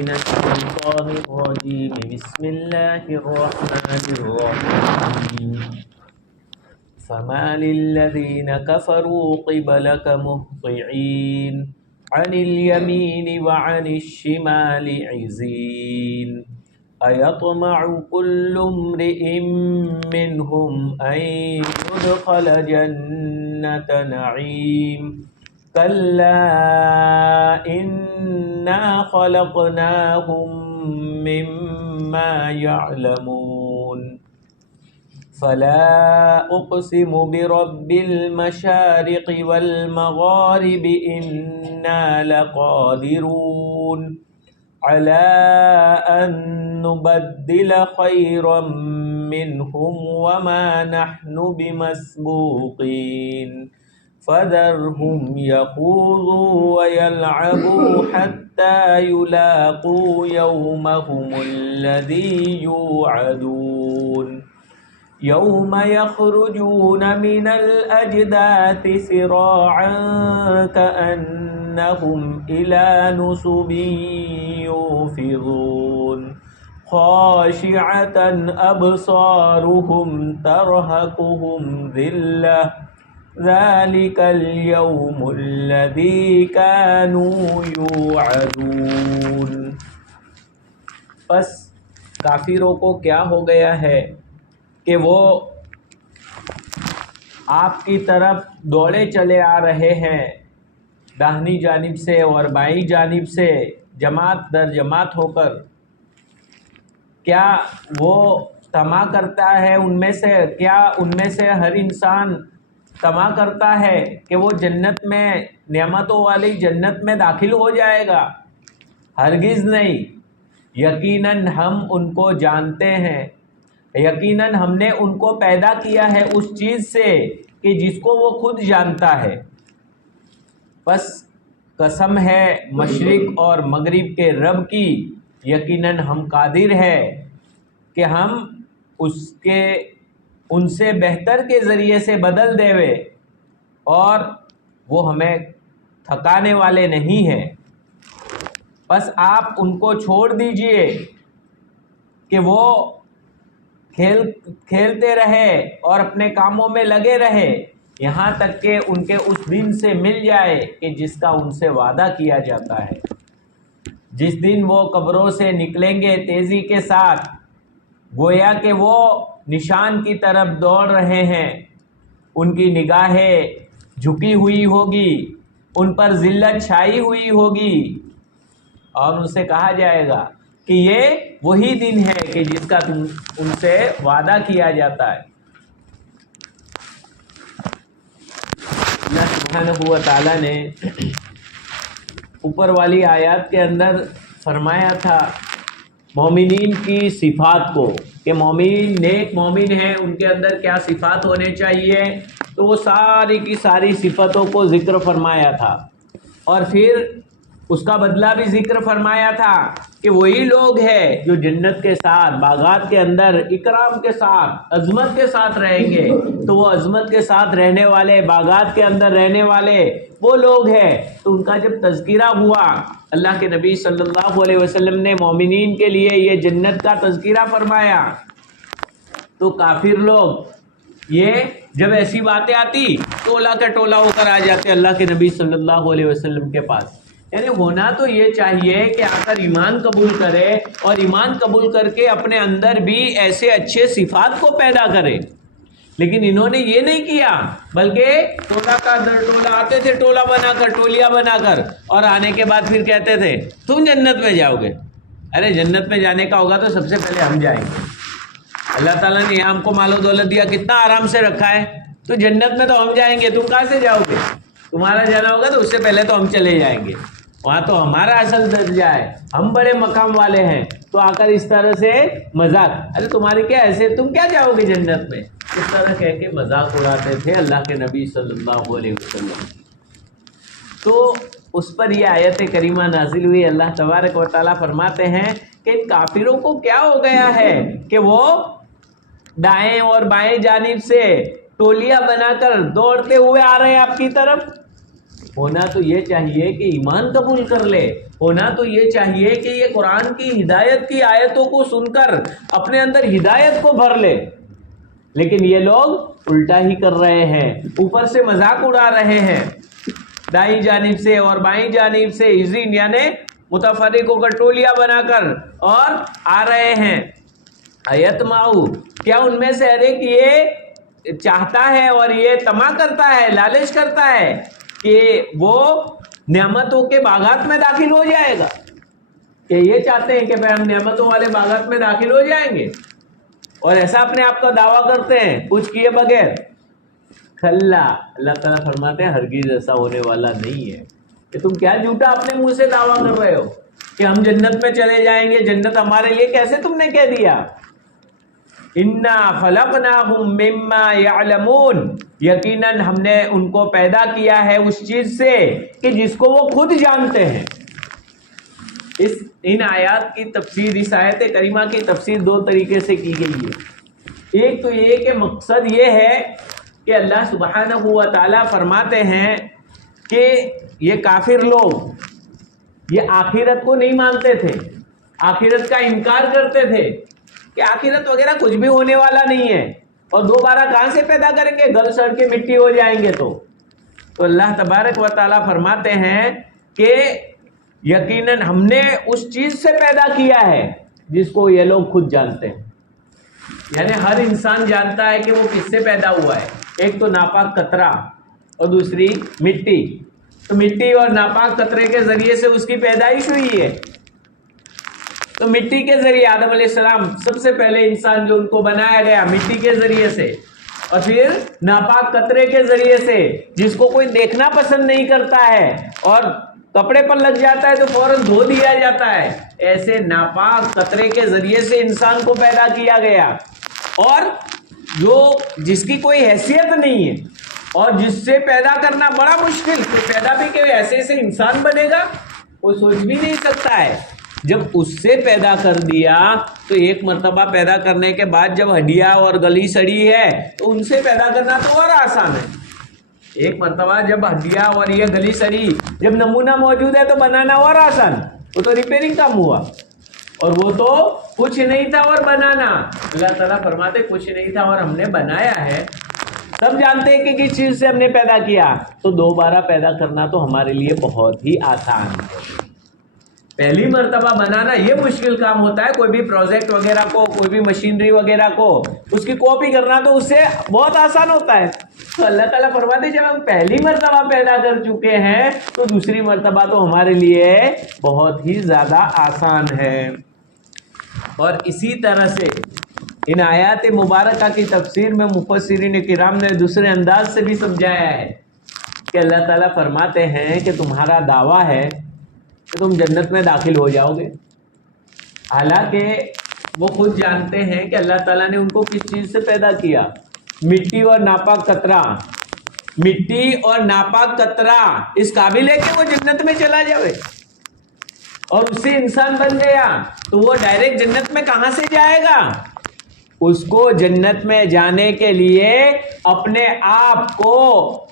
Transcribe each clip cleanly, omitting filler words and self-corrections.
من الشيطان الرجيم بسم الله الرحمن الرحيم فما للذين كفروا قبلك مهطعين عن اليمين وعن الشمال عزين أيطمع كل امرئ منهم أن يدخل جنة نعيم كلا إنا خلقناهم مما يعلمون فلا أقسم برب المشارق والمغارب إنا لقادرون على أن نبدل خيرا منهم وما نحن بمسبوقين فذرهم يخوضوا ويلعبوا حتى يلاقوا يومهم الذي يوعدون يوم يخرجون من الأجداث سراعا كأنهم إلى نصب يوفضون خاشعة أبصارهم ترهقهم ذلة ذلك اليوم الذي كانوا يوعدون۔ پس کافروں کو کیا ہو گیا ہے کہ وہ آپ کی طرف دوڑے چلے آ رہے ہیں، داہنی جانب سے اور بائیں جانب سے جماعت در جماعت ہو کر۔ کیا وہ طمع کرتا ہے ان میں سے ہر انسان طمع کرتا ہے کہ وہ جنت میں، نعمتوں والی جنت میں داخل ہو جائے گا؟ ہرگز نہیں۔ یقیناً ہم ان کو جانتے ہیں، یقیناً ہم نے ان کو پیدا کیا ہے اس چیز سے کہ جس کو وہ خود جانتا ہے۔ پس قسم ہے مشرق اور مغرب کے رب کی، یقیناً ہم قادر ہے کہ ہم ان سے بہتر کے ذریعے سے بدل دیوے، اور وہ ہمیں تھکانے والے نہیں ہیں۔ بس آپ ان کو چھوڑ دیجئے کہ وہ کھیلتے رہے اور اپنے کاموں میں لگے رہے یہاں تک کہ ان کے اس دن سے مل جائے کہ جس کا ان سے وعدہ کیا جاتا ہے۔ جس دن وہ قبروں سے نکلیں گے تیزی کے ساتھ، گویا کہ وہ نشان کی طرف دوڑ رہے ہیں، ان کی نگاہیں جھکی ہوئی ہوگی، ان پر ذلت چھائی ہوئی ہوگی، اور ان سے کہا جائے گا کہ یہ وہی دن ہے کہ جس کا ان سے وعدہ کیا جاتا ہے۔ اللہ سبحانہ و تعالیٰ نے اوپر والی آیات کے اندر فرمایا تھا مومنین کی صفات کو، کہ مومن نیک مومن ہیں، ان کے اندر کیا صفات ہونے چاہیے، تو وہ ساری کی ساری صفتوں کو ذکر فرمایا تھا، اور پھر اس کا بدلہ بھی ذکر فرمایا تھا کہ وہی لوگ ہیں جو جنت کے ساتھ، باغات کے اندر اکرام کے ساتھ، عظمت کے ساتھ رہیں گے۔ تو وہ عظمت کے ساتھ رہنے والے، باغات کے اندر رہنے والے وہ لوگ ہیں۔ تو ان کا جب تذکرہ ہوا، اللہ کے نبی صلی اللہ علیہ وسلم نے مومنین کے لیے یہ جنت کا تذکرہ فرمایا، تو کافر لوگ یہ جب ایسی باتیں آتی ٹولہ کا ٹولہ ہو کر آ جاتے اللہ کے نبی صلی اللہ علیہ وسلم کے پاس۔ یعنی ہونا تو یہ چاہیے کہ آ کر ایمان قبول کرے، اور ایمان قبول کر کے اپنے اندر بھی ایسے اچھے صفات کو پیدا کرے، لیکن انہوں نے یہ نہیں کیا، بلکہ ٹولہ کا در ٹولہ آتے تھے، ٹولہ بنا کر، ٹولیاں بنا کر، اور آنے کے بعد پھر کہتے تھے تم جنت میں جاؤ گے۔ ارے جنت میں جانے کا ہوگا تو سب سے پہلے ہم جائیں گے۔ اللہ تعالیٰ نے ہم کو مال و دولت دیا، کتنا آرام سے رکھا ہے، تو جنت میں تو ہم جائیں گے، تم کہاں سے جاؤ گے؟ تمہارا جانا ہوگا تو اس سے پہلے تو ہم چلے جائیں گے، وہاں تو ہمارا اصل درجہ ہے، ہم بڑے مقام والے ہیں۔ تو آ کر اس طرح سے مذاق، ارے تمہاری کیا ایسے، تم کیا جاؤ گے جنت میں، اس طرح کہہ کے مذاق اڑاتے تھے اللہ کے نبی صلی اللہ علیہ وسلم۔ تو اس پر یہ آیت کریمہ نازل ہوئی۔ اللہ تبارک و تعالیٰ فرماتے ہیں کہ ان کافروں کو کیا ہو گیا ہے کہ وہ دائیں اور بائیں جانب سے ٹولیاں بنا کر دوڑتے ہوئے آ رہے ہیں آپ کی طرف۔ ہونا تو یہ چاہیے کہ ایمان قبول کر لے، ہونا تو یہ چاہیے کہ یہ قرآن کی ہدایت کی آیتوں کو سن کر اپنے اندر ہدایت کو بھر لے، لیکن یہ لوگ الٹا ہی کر رہے ہیں، اوپر سے مذاق اڑا رہے ہیں، دائیں جانب سے اور بائیں جانب سے حزین یعنی متفرق ہو کر ٹولیاں بنا کر اور آ رہے ہیں۔ ایتمعو، کیا ان میں سے ہر ایک یہ چاہتا ہے اور یہ طمع کرتا ہے، لالچ کرتا ہے کہ وہ نعمتوں کے باغات میں داخل ہو جائے گا؟ کہ یہ چاہتے ہیں کہ بھائی ہم نعمتوں والے باغات میں داخل ہو جائیں گے اور ایسا اپنے آپ کا دعویٰ کرتے ہیں کچھ کیے بغیر؟ کھلا، اللہ تعالیٰ فرماتے ہیں ہرگز ایسا ہونے والا نہیں ہے کہ تم کیا جھوٹا اپنے منہ سے دعویٰ کر رہے ہو کہ ہم جنت میں چلے جائیں گے، جنت ہمارے لیے کیسے تم نے کہہ دیا؟ انا خلقناہم مما یعلمون، یقیناً ہم نے ان کو پیدا کیا ہے اس چیز سے کہ جس کو وہ خود جانتے ہیں۔ ان آیات کی تفسیر، اس آیت کریمہ کی تفسیر دو طریقے سے کی گئی ہے۔ ایک تو یہ کہ مقصد یہ ہے کہ اللہ سبحانہ و تعالیٰ فرماتے ہیں کہ یہ کافر لوگ یہ آخرت کو نہیں مانتے تھے، آخرت کا انکار کرتے تھے کہ آخرت وغیرہ کچھ بھی ہونے والا نہیں ہے اور دوبارہ کہاں سے پیدا کریں گے، گل سڑ کے مٹی ہو جائیں گے۔ تو اللہ تبارک و تعالیٰ فرماتے ہیں کہ یقیناً ہم نے اس چیز سے پیدا کیا ہے جس کو یہ لوگ خود جانتے ہیں، یعنی ہر انسان جانتا ہے کہ وہ کس سے پیدا ہوا ہے، ایک تو ناپاک قطرہ اور دوسری مٹی۔ تو مٹی اور ناپاک قطرے کے ذریعے سے اس کی پیدائش ہوئی ہے۔ تو مٹی کے ذریعے آدم علیہ السلام سب سے پہلے انسان جو ان کو بنایا گیا مٹی کے ذریعے سے، اور پھر ناپاک قطرے کے ذریعے سے جس کو کوئی دیکھنا پسند نہیں کرتا ہے اور کپڑے پر لگ جاتا ہے تو فوراً دھو دیا جاتا ہے، ایسے ناپاک قطرے کے ذریعے سے انسان کو پیدا کیا گیا، اور جو جس کی کوئی حیثیت نہیں ہے اور جس سے پیدا کرنا بڑا مشکل، کہ پیدا بھی کہ ایسے سے انسان بنے گا وہ سوچ بھی نہیں سکتا ہے۔ جب اس سے پیدا کر دیا تو ایک مرتبہ پیدا کرنے کے بعد جب ہڈیاں اور گلی سڑی ہے تو ان سے پیدا کرنا تو اور آسان ہے۔ ایک مرتبہ جب ہڈیاں اور یہ گلی سڑی، جب نمونہ موجود ہے تو بنانا اور آسان، وہ تو ریپیئرنگ کام ہوا، اور وہ تو کچھ نہیں تھا اور بنانا۔ اللہ تعالیٰ فرماتے کچھ نہیں تھا اور ہم نے بنایا ہے۔ سب جانتے ہیں کہ کس چیز سے ہم نے پیدا کیا، تو دوبارہ پیدا کرنا تو ہمارے لیے بہت ہی آسان ہے۔ پہلی مرتبہ بنانا یہ مشکل کام ہوتا ہے، کوئی بھی پروجیکٹ وغیرہ کو، کوئی بھی مشینری وغیرہ کو اس کی کاپی کرنا تو اس سے بہت آسان ہوتا ہے۔ تو اللہ تعالیٰ فرماتے جب ہم پہلی مرتبہ پیدا کر چکے ہیں تو دوسری مرتبہ تو ہمارے لیے بہت ہی زیادہ آسان ہے۔ اور اسی طرح سے ان آیات مبارکہ کی تفسیر میں مفسرین کرام نے دوسرے انداز سے بھی سمجھایا ہے کہ اللہ تعالیٰ فرماتے ہیں کہ تمہارا دعویٰ ہے کہ تم جنت میں داخل ہو جاؤ گے، حالانکہ وہ خود جانتے ہیں کہ اللہ تعالیٰ نے ان کو کس چیز سے پیدا کیا، مٹی اور ناپاک قطرہ۔ مٹی اور ناپاک قطرہ اس قابل ہے کہ وہ جنت میں چلا جائے، اور اس سے انسان بن گیا تو وہ ڈائریکٹ جنت میں کہاں سے جائے گا؟ اس کو جنت میں جانے کے لیے اپنے آپ کو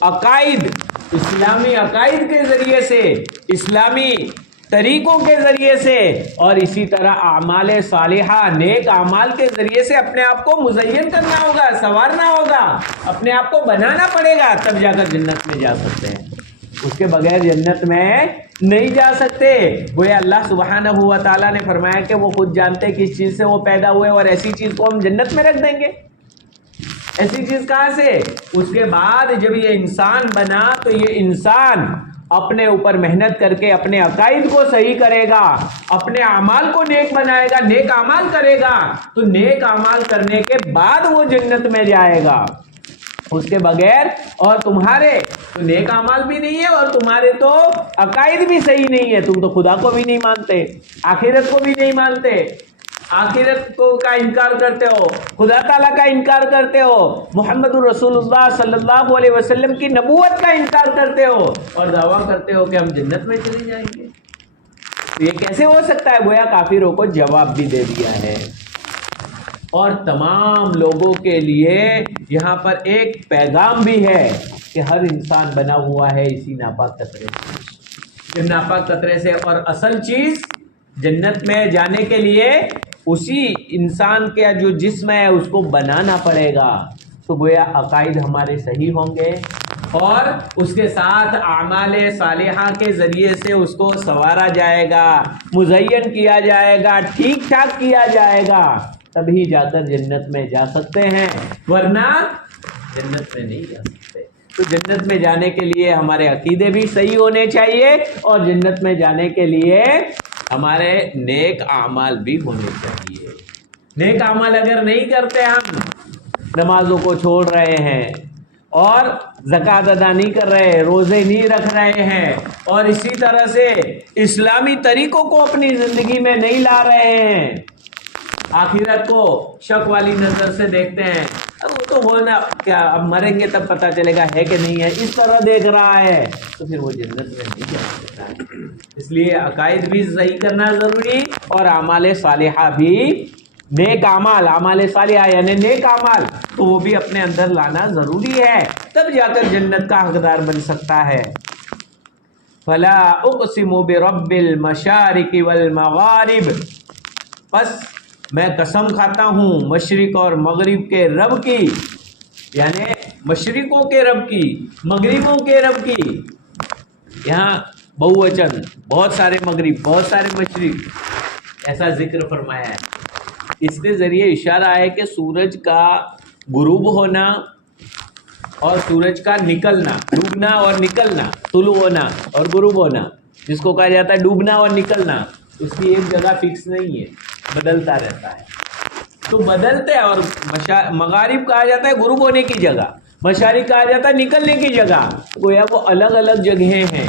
عقائد، اسلامی عقائد کے ذریعے سے، اسلامی طریقوں کے ذریعے سے، اور اسی طرح اعمال صالحہ نیک اعمال کے ذریعے سے اپنے آپ کو مزین کرنا ہوگا، سنوارنا ہوگا، اپنے آپ کو بنانا پڑے گا، تب جا کر جنت میں جا سکتے ہیں۔ اس کے بغیر جنت میں نہیں جا سکتے۔ گویا اللہ سبحانہ و تعالیٰ نے فرمایا کہ وہ خود جانتے کس چیز سے وہ پیدا ہوئے، اور ایسی چیز کو ہم جنت میں رکھ دیں گے؟ ایسی چیز کہاں سے؟ اس کے بعد جب یہ انسان بنا تو یہ انسان اپنے اوپر محنت کر کے اپنے عقائد کو صحیح کرے گا، اپنے اعمال کو نیک بنائے گا، نیک اعمال کرے گا، تو نیک اعمال کرنے کے بعد وہ جنت میں جائے گا۔ اس کے بغیر، اور تمہارے تو نیک اعمال بھی نہیں ہے اور تمہارے تو عقائد بھی صحیح نہیں ہے، تم تو خدا کو بھی نہیں مانتے، آخرت کو بھی نہیں مانتے، آخرت کو کا انکار کرتے ہو، خدا تعالیٰ کا انکار کرتے ہو، محمد الرسول اللہ صلی اللہ علیہ وسلم کی نبوت کا انکار کرتے ہو، اور دعویٰ کرتے ہو کہ ہم جنت میں چلے جائیں گے۔ تو یہ کیسے ہو سکتا ہے؟ گویا کافروں کو جواب بھی دے دیا ہے۔ اور تمام لوگوں کے لیے یہاں پر ایک پیغام بھی ہے کہ ہر انسان بنا ہوا ہے اسی ناپاک قطرے سے۔ ناپاک قطرے سے. اور اصل چیز جنت میں جانے کے لیے اسی انسان کا جو جسم ہے اس کو بنانا پڑے گا. تو گویا عقائد ہمارے صحیح ہوں گے اور اس کے ساتھ اعمال صالحہ کے ذریعے سے اس کو سنوارا جائے گا، مزین کیا جائے گا، ٹھیک ٹھاک کیا جائے گا، تبھی جا کر جنت میں جا سکتے ہیں، ورنہ جنت میں نہیں جا سکتے. تو جنت میں جانے کے لیے ہمارے عقیدے بھی صحیح ہونے چاہیے اور جنت میں جانے کے لیے ہمارے نیک اعمال بھی ہونے چاہیے. نیک اعمال اگر نہیں کرتے، ہم نمازوں کو چھوڑ رہے ہیں اور زکوٰۃ ادا نہیں کر رہے، روزے نہیں رکھ رہے ہیں اور اسی طرح سے اسلامی طریقوں کو اپنی زندگی میں نہیں لا رہے ہیں، آخرت کو شک والی نظر سے دیکھتے ہیں، اب وہ تو ہونا کیا، اب مریں گے تب پتہ چلے گا ہے کہ نہیں ہے، اس طرح دیکھ رہا ہے تو پھر وہ جنت میں نہیں جا سکتا. اس لیے عقائد بھی صحیح کرنا ضروری اور اعمال صالحہ بھی، نیک اعمال صالحہ یعنی نیک اعمال تو وہ بھی اپنے اندر لانا ضروری ہے، تب جا کر جنت کا حقدار بن سکتا ہے. فلا اقسم برب المشارق والمغارب، پس میں قسم کھاتا ہوں مشرق اور مغرب کے رب کی، یعنی مشرقوں کے رب کی، مغربوں کے رب کی. یہاں بہووچن، بہت سارے مغرب، بہت سارے مشرق، ایسا ذکر فرمایا ہے. اس کے ذریعے اشارہ ہے کہ سورج کا غروب ہونا اور سورج کا نکلنا، ڈوبنا اور نکلنا، طلوع ہونا اور غروب ہونا، جس کو کہا جاتا ہے ڈوبنا اور نکلنا، اس کی ایک جگہ فکس نہیں ہے، بدلتا رہتا ہے. تو بدلتے، اور مغارب کہا جاتا ہے غروب ہونے کی جگہ، مشارق کہا جاتا ہے نکلنے کی جگہ. گویا وہ الگ الگ جگہیں ہیں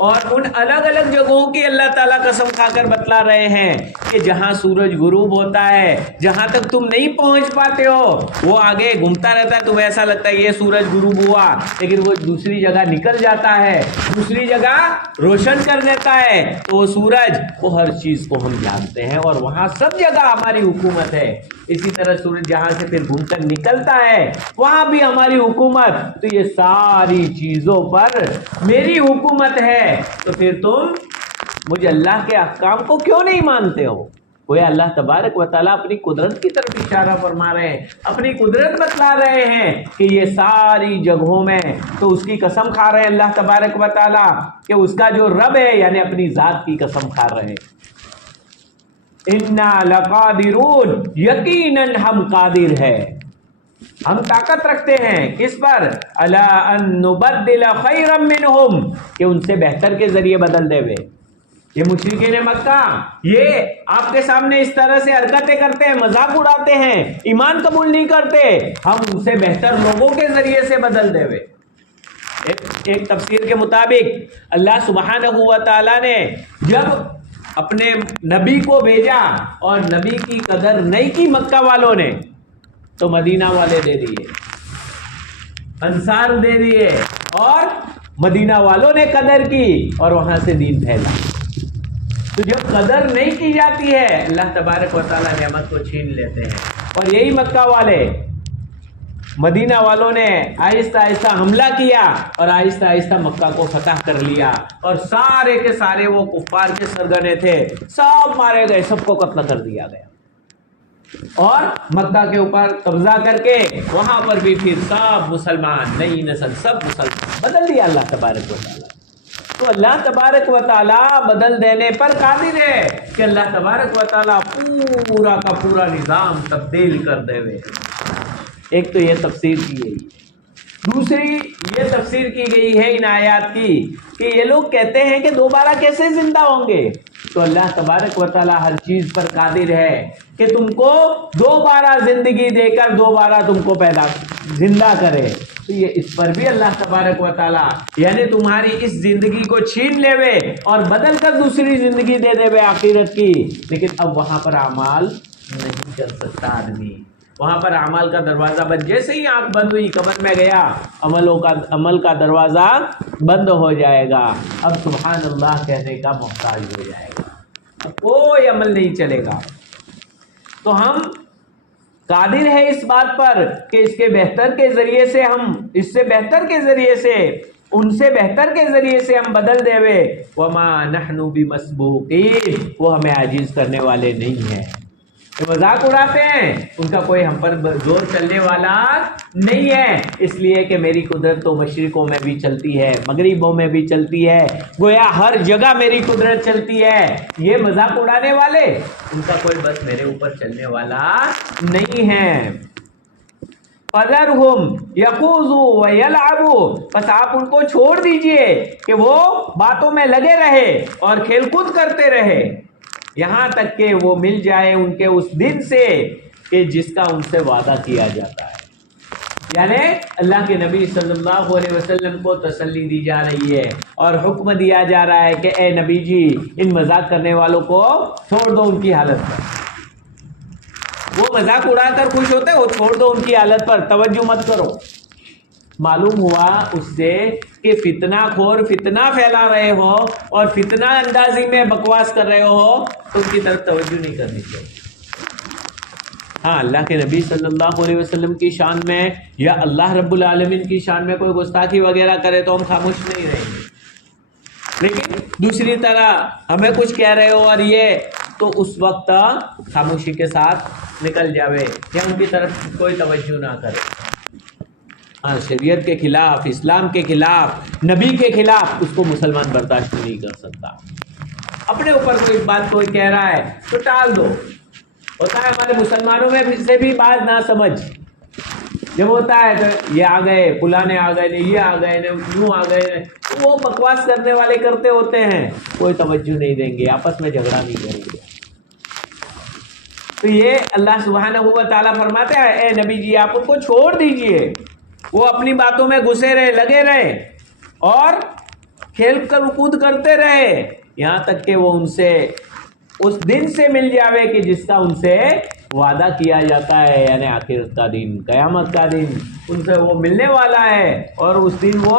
اور ان الگ الگ جگہوں کی اللہ تعالیٰ قسم کھا کر بتلا رہے ہیں کہ جہاں سورج غروب ہوتا ہے، جہاں تک تم نہیں پہنچ پاتے ہو، وہ آگے گھومتا رہتا ہے، تمہیں ایسا لگتا ہے یہ سورج غروب ہوا، لیکن وہ دوسری جگہ نکل جاتا ہے، دوسری جگہ روشن کر دیتا ہے. تو وہ سورج، وہ ہر چیز کو ہم جانتے ہیں اور وہاں سب جگہ ہماری حکومت ہے. اسی طرح سورج جہاں سے پھر گھوم کر نکلتا ہے وہاں بھی ہماری حکومت. تو یہ ساری چیزوں پر میری حکومت ہے، تو پھر تم مجھے اللہ کے احکام کو کیوں نہیں مانتے ہو؟ وہ اللہ تبارک و تعالیٰ اپنی قدرت کی طرف اشارہ فرما رہے ہیں، اپنی قدرت بتلا رہے ہیں کہ یہ ساری جگہوں میں، تو اس کی قسم کھا رہے ہیں اللہ تبارک و تعالیٰ کہ اس کا جو رب ہے، یعنی اپنی ذات کی قسم کھا رہے ہیں. انا لقادرون، یقیناً ہم قادر ہے، ہم طاقت رکھتے ہیں کس پر؟ الا ان نبدل خیرا منہم، کہ ان سے بہتر کے ذریعے بدل دے ہوئے. یہ مشرکین مکہ یہ آپ کے سامنے اس طرح سے حرکتیں کرتے ہیں، مذاق اڑاتے ہیں، ایمان قبول نہیں کرتے، ہم ان سے بہتر لوگوں کے ذریعے سے بدل دے ہوئے. ایک تفسیر کے مطابق اللہ سبحانہ و تعالیٰ نے جب اپنے نبی کو بھیجا اور نبی کی قدر نہیں کی مکہ والوں نے، تو مدینہ والے دے دیے، انصار دے دیے، اور مدینہ والوں نے قدر کی اور وہاں سے دین پھیلا. تو جب قدر نہیں کی جاتی ہے اللہ تبارک و تعالیٰ نعمت کو چھین لیتے ہیں. اور یہی مکہ والے، مدینہ والوں نے آہستہ آہستہ حملہ کیا اور آہستہ آہستہ مکہ کو فتح کر لیا، اور سارے کے سارے وہ کفار کے سرگنے تھے سب مارے گئے، سب کو قتل کر دیا گیا، اور مکہ کے اوپر قبضہ کر کے وہاں پر بھی پھر سب مسلمان، نئی نسل سب مسلمان بدل دیا اللہ تبارک و تعالیٰ. تو اللہ تبارک و تعالیٰ بدل دینے پر قادر ہے کہ اللہ تبارک و تعالیٰ پورا کا پورا نظام تبدیل کر دے. ایک تو یہ تفسیر کی گئی، دوسری یہ تفسیر کی گئی ہے ان آیات کی کہ یہ لوگ کہتے ہیں کہ دوبارہ کیسے زندہ ہوں گے. تو اللہ تبارک و تعالیٰ ہر چیز پر قادر ہے کہ تم کو دوبارہ زندگی دے کر دوبارہ تم کو پیدا زندہ کرے. تو یہ اس پر بھی اللہ تبارک و تعالیٰ، یعنی تمہاری اس زندگی کو چھین لے وے اور بدل کر دوسری زندگی دے دے وے آخرت کی. لیکن اب وہاں پر اعمال نہیں کر سکتا آدمی، وہاں پر اعمال کا دروازہ بند، جیسے ہی آنکھ بند ہوئی قبر میں گیا، عمل کا دروازہ بند ہو جائے گا. اب سبحان اللہ کہنے کا محتاج ہو جائے گا، اب کوئی عمل نہیں چلے گا. تو ہم قادر ہے اس بات پر کہ اس کے بہتر کے ذریعے سے، ہم اس سے بہتر کے ذریعے سے ان سے بہتر کے ذریعے سے ہم بدل دے وے وما نحن بمسبوقین، وہ ہمیں عاجز کرنے والے نہیں ہیں. یہ مذاق اڑاتے ہیں، ان کا کوئی ہم پر زور چلنے والا نہیں ہے، اس لیے کہ میری قدرت تو مشرقوں میں بھی چلتی ہے، مغربوں میں بھی چلتی ہے، گویا ہر جگہ میری قدرت چلتی ہے. یہ مذاق اڑانے والے، ان کا کوئی بس میرے اوپر چلنے والا نہیں ہے. فَذَرْهُمْ يَخُوضُوا وَيَلْعَبُوا، بس آپ ان کو چھوڑ دیجئے کہ وہ باتوں میں لگے رہے اور کھیل کود کرتے رہے، یہاں تک کہ وہ مل جائے ان کے اس دن سے کہ جس کا ان سے وعدہ کیا جاتا ہے. یعنی اللہ کے نبی صلی اللہ علیہ وسلم کو تسلی دی جا رہی ہے اور حکم دیا جا رہا ہے کہ اے نبی جی ان مذاق کرنے والوں کو چھوڑ دو ان کی حالت پر. وہ مذاق اڑا کر خوش ہوتے ہیں، وہ چھوڑ دو ان کی حالت پر، توجہ مت کرو. معلوم ہوا اس سے کہ فتنہ خور فتنہ پھیلا رہے ہو اور فتنہ اندازی میں بکواس کر رہے ہو تو ان کی طرف توجہ نہیں کرنی چاہیے. ہاں اللہ کے نبی صلی اللہ علیہ وسلم کی شان میں یا اللہ رب العالمین کی شان میں کوئی گستاخی وغیرہ کرے تو ہم خاموش نہیں رہیں گے، لیکن دوسری طرح ہمیں کچھ کہہ رہے ہو اور یہ تو اس وقت خاموشی کے ساتھ نکل جاوے یا ان کی طرف کوئی توجہ نہ کرے. ہاں شریعت کے خلاف، اسلام کے خلاف، نبی کے خلاف اس کو مسلمان برداشت نہیں کر سکتا. اپنے اوپر کوئی بات کوئی کہہ رہا ہے تو ٹال دو. ہوتا ہے ہمارے مسلمانوں میں سے بھی بات نہ سمجھ جب ہوتا ہے تو یہ آ گئے فلانے آ گئے، یہ آ گئے، یوں آ گئے، وہ بکواس کرنے والے کرتے ہوتے ہیں، کوئی توجہ نہیں دیں گے، آپس میں جھگڑا نہیں کریں گے. تو یہ اللہ سبحانہ و تعالیٰ فرماتے ہیں اے نبی جی آپ ان کو چھوڑ دیجئے، وہ اپنی باتوں میں گھسے رہے، لگے رہے اور کھیل کر کود کرتے رہے یہاں تک کہ وہ ان سے اس دن سے مل جاوے کہ جس کا ان سے وعدہ کیا جاتا ہے، یعنی آخرت کا دن، قیامت کا دن ان سے وہ ملنے والا ہے. اور اس دن وہ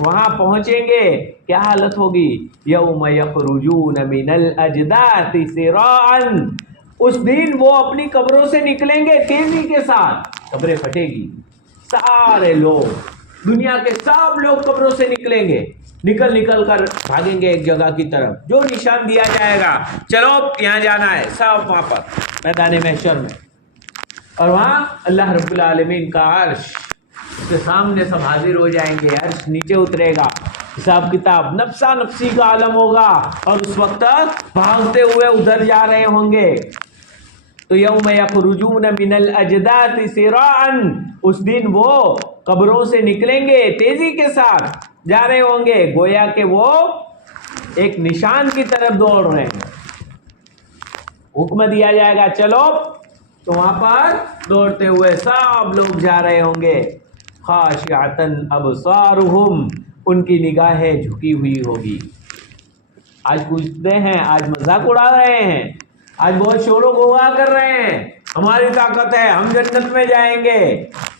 وہاں پہنچیں گے، کیا حالت ہوگی؟ یوم یخرجون من الاجداث سراعا، اس دن وہ اپنی قبروں سے نکلیں گے تیزی کے ساتھ، قبریں پھٹے گی، سارے لوگ دنیا کے سب لوگ قبروں سے نکلیں گے، نکل کر بھاگیں گے ایک جگہ کی طرف، جو نشان دیا جائے گا چلو یہاں جانا ہے، سب وہاں پر میدان محشر میں، اور وہاں اللہ رب العالمین کا عرش اس کے سامنے سب حاضر ہو جائیں گے، عرش نیچے اترے گا، حساب کتاب نفسا نفسی کا عالم ہوگا اور اس وقت بھاگتے ہوئے ادھر جا رہے ہوں گے. تو یوم یخرجون من الاجداث سراعا، اس دن وہ قبروں سے نکلیں گے تیزی کے ساتھ جا رہے ہوں گے، گویا کہ وہ ایک نشان کی طرف دوڑ رہے ہیں. حکم دیا جائے گا چلو، تو وہاں پر دوڑتے ہوئے سب لوگ جا رہے ہوں گے. خاشعۃ ابصارہم، ان کی نگاہیں جھکی ہوئی ہوگی. آج پوچھتے ہیں، آج مذاق اڑا رہے ہیں، آج بہت شور و غوغا کر رہے ہیں، ہماری طاقت ہے، ہم جنت میں جائیں گے،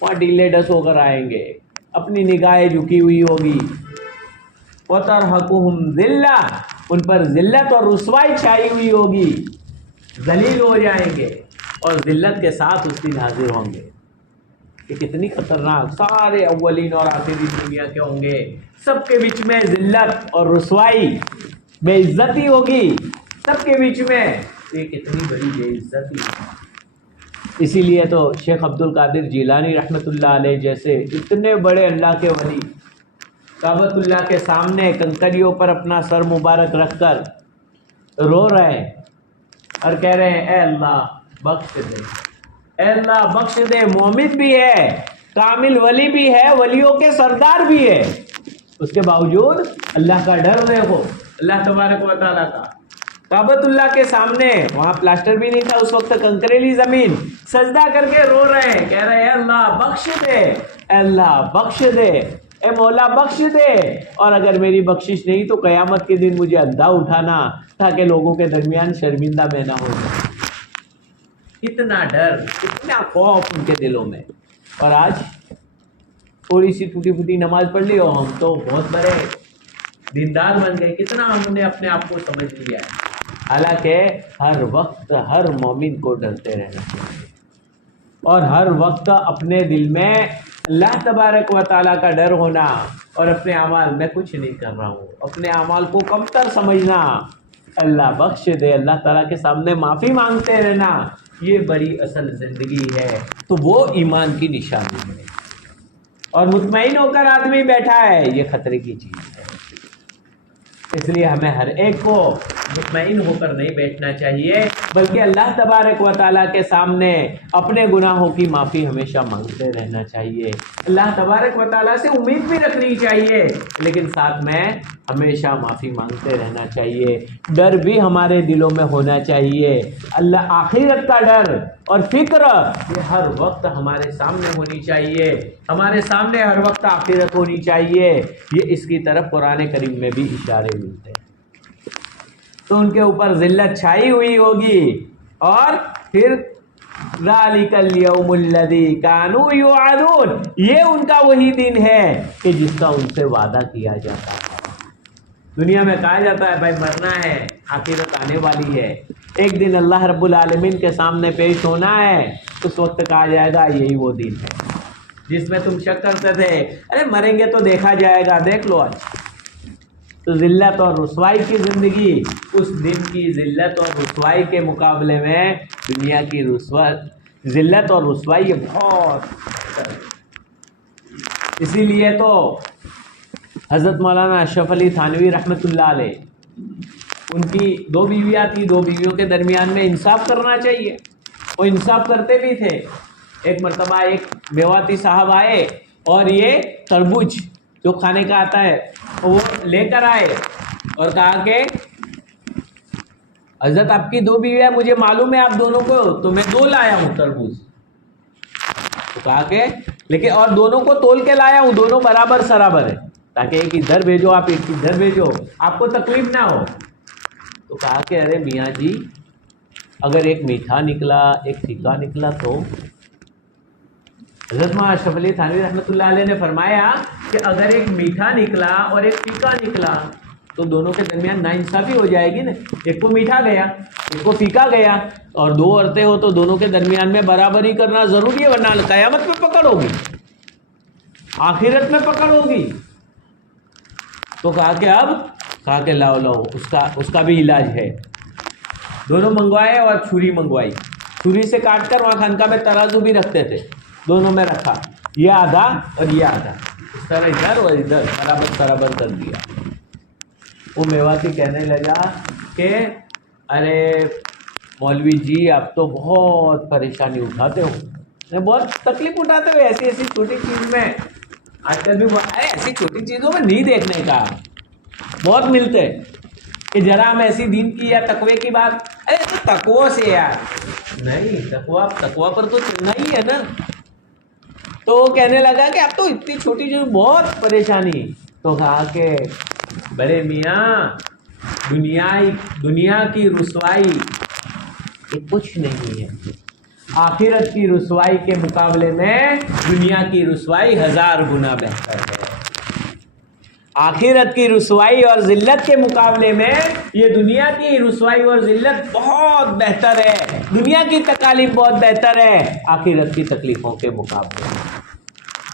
وہاں ڈھیلے ڈس ہو کر آئیں گے، اپنی نگاہیں جھکی ہوئی ہوگی. وَتَرْهَقُهُمْ ذِلَّةٌ، ان پر ذلت اور رسوائی چھائی ہوئی ہوگی، ذلیل ہو جائیں گے اور ذلت کے ساتھ اس دن حاضر ہوں گے. کہ کتنی خطرناک، سارے اولین اور آخرین دنیا کے ہوں گے، سب کے بیچ میں ذلت اور رسوائی، بے عزتی ہوگی سب کے بیچ میں. یہ کتنی بڑی بے عزتی. اسی لیے تو شیخ عبد القادر جیلانی رحمۃ اللہ علیہ جیسے اتنے بڑے اللہ کے ولی کعبۃ اللہ کے سامنے کنکریوں پر اپنا سر مبارک رکھ کر رو رہے ہیں اور کہہ رہے ہیں اے اللہ بخش دے، اے اللہ بخش دے. مومن بھی ہے، کامل ولی بھی ہے، ولیوں کے سردار بھی ہے، اس کے باوجود اللہ کا ڈر دیکھو، اللہ تبارک و تعالیٰ کا. کعبۃ اللہ کے سامنے، وہاں پلاسٹر بھی نہیں تھا اس وقت، کنکریلی زمین، سجدہ کر کے رو رہے ہیں، کہہ رہے ہیں اے اللہ بخش دے، اے اللہ بخش دے، اے مولا بخش دے، اور اگر میری بخشش نہیں تو قیامت کے دن مجھے اندھا اٹھانا تاکہ لوگوں کے درمیان شرمندہ میں نہ ہو جائے. کتنا ڈر، کتنا خوف ان کے دلوں میں. اور آج تھوڑی سی ٹوٹی پھوٹی نماز پڑھ لی اور ہم تو بہت بڑے دیندار بن گئے، کتنا ہم نے اپنے آپ کو سمجھ لیا ہے. حالانکہ ہر وقت ہر مومن کو ڈرتے رہنا چاہیے اور ہر وقت اپنے دل میں اللہ تبارک و تعالیٰ کا ڈر ہونا اور اپنے اعمال میں کچھ نہیں کر رہا ہوں، اپنے اعمال کو کمتر سمجھنا، اللہ بخش دے، اللہ تعالیٰ کے سامنے معافی مانگتے رہنا، یہ بڑی اصل زندگی ہے، تو وہ ایمان کی نشانی ہے۔ اور مطمئن ہو کر آدمی بیٹھا ہے، یہ خطرے کی چیز ہے۔ اس لیے ہمیں ہر ایک کو مطمئن ہو کر نہیں بیٹھنا چاہیے، بلکہ اللہ تبارک و تعالیٰ کے سامنے اپنے گناہوں کی معافی ہمیشہ مانگتے رہنا چاہیے، اللہ تبارک و تعالیٰ سے امید بھی رکھنی چاہیے، لیکن ساتھ میں ہمیشہ معافی مانگتے رہنا چاہیے، ڈر بھی ہمارے دلوں میں ہونا چاہیے، اللہ آخرت کا ڈر اور فکر یہ ہر وقت ہمارے سامنے ہونی چاہیے، ہمارے سامنے ہر وقت آخرت ہونی چاہیے، یہ اس کی طرف قرآن کریم میں بھی اشارے ملتے ہیں۔ تو ان کے اوپر ذلت چھائی ہوئی ہوگی، اور پھر ذالک الیوم الذی کانوا یوعدون، یہ ان کا وہی دن ہے کہ جس کا ان سے وعدہ کیا جاتا ہے۔ دنیا میں کہا جاتا ہے بھائی مرنا ہے، آخرت آنے والی ہے، ایک دن اللہ رب العالمین کے سامنے پیش ہونا ہے، اس وقت کہا جائے گا یہی وہ دن ہے جس میں تم شک کرتے تھے، ارے مریں گے تو دیکھا جائے گا، دیکھ لو آج۔ تو ذلت اور رسوائی کی زندگی، اس دن کی ذلت اور رسوائی کے مقابلے میں دنیا کی ذلت اور رسوائی یہ بہت، اسی لیے تو حضرت مولانا اشرف علی تھانوی رحمۃ اللہ علیہ، ان کی 2 بیویاں تھیں، 2 بیویوں کے درمیان میں انصاف کرنا چاہیے، وہ انصاف کرتے بھی تھے۔ ایک مرتبہ ایک میواتی صاحب آئے اور یہ تربوز جو کھانے کا آتا ہے وہ لے کر آئے اور کہا کہ حضرت آپ کی 2 بیویاں، مجھے معلوم ہے آپ دونوں کو، تو میں 2 لایا ہوں تربوز۔ تو کہا کہ لیکن اور دونوں کو تول کے لایا ہوں، دونوں برابر سرابر ہے، تاکہ ایک ادھر بھیجو آپ ایک ادھر بھیجو، آپ کو تکلیف نہ ہو۔ تو کہا کہ ارے میاں جی، اگر ایک میٹھا نکلا ایک پھیکا نکلا تو؟ حضرت مولانا اشرف علی تھانوی رحمۃ اللہ علیہ نے فرمایا کہ اگر ایک میٹھا نکلا اور ایک پھیکا نکلا تو دونوں کے درمیان ناانصافی ہو جائے گی نا، ایک کو میٹھا گیا ایک کو پھیکا گیا، اور 2 عورتیں ہو تو دونوں کے درمیان میں برابری کرنا ضروری ہے، ورنہ قیامت میں پکڑ ہوگی، آخرت میں پکڑ ہوگی۔ تو کہا کہ لاؤ اس کا بھی علاج ہے۔ دونوں منگوائے اور چھری منگوائی، چھری سے کاٹ کر وہاں خانقاہ میں ترازو بھی رکھتے تھے، دونوں میں رکھا، یہ آدھا اور یہ آدھا، اس طرح ادھر اور ادھر برابر کر دیا۔ وہ میواتی کہنے لگا کہ ارے مولوی جی آپ تو بہت پریشانی اٹھاتے ہو، بہت تکلیف اٹھاتے ہو ایسی چھوٹی چیز میں، آج کل بھی ایسی چھوٹی چیزوں میں نہیں دیکھنے کا بہت ملتے کہ ذرا ہم ایسی دین کی یا تقوی کی بات، ارے تو تقوی سے یار نہیں، تقوی پر تو چلنا ہی ہے نا۔ تو وہ کہنے لگا کہ اب تو اتنی چھوٹی چیز بہت پریشانی۔ تو کہا کہ بڑے میاں دنیا کی رسوائی یہ کچھ نہیں ہے، آخرت کی رسوائی کے مقابلے میں دنیا کی رسوائی 1000 گنا بہتر ہے۔ آخرت کی رسوائی اور ذلت کے مقابلے میں یہ دنیا کی رسوائی اور ذلت بہت بہتر ہے، دنیا کی تکالیف بہت بہتر ہے آخرت کی تکلیفوں کے مقابلے میں،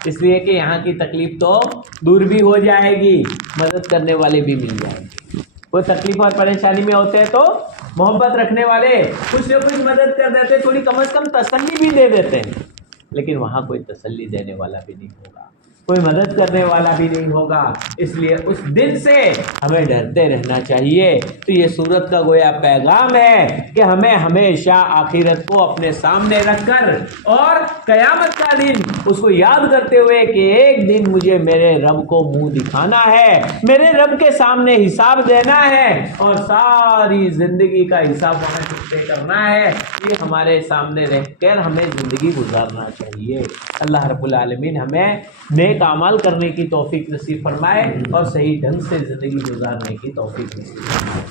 اس لیے کہ یہاں کی تکلیف تو دور بھی ہو جائے گی، مدد کرنے والے بھی مل جائیں گے۔ کوئی تکلیف اور پریشانی میں ہوتے ہیں تو محبت رکھنے والے کچھ سے کچھ مدد کر دیتے، تھوڑی کم از کم تسلی بھی دے دیتے ہیں، لیکن وہاں کوئی تسلی دینے والا بھی نہیں ہوگا، کوئی مدد کرنے والا بھی نہیں ہوگا، اس لیے اس دن سے ہمیں ڈرتے رہنا چاہیے۔ تو یہ سورت کا گویا پیغام ہے کہ ہمیں ہمیشہ آخرت کو اپنے سامنے رکھ کر اور قیامت کا دن اس کو یاد کرتے ہوئے کہ ایک دن مجھے میرے رب کو منہ دکھانا ہے، میرے رب کے سامنے حساب دینا ہے، اور ساری زندگی کا حساب وہاں سے کرنا ہے، یہ ہمارے سامنے رہ کر ہمیں زندگی گزارنا چاہیے۔ اللہ رب العالمین ہمیں نیک اعمال کرنے کی توفیق نصیب فرمائے اور صحیح ڈھنگ سے زندگی گزارنے کی توفیق نصیب فرمائے۔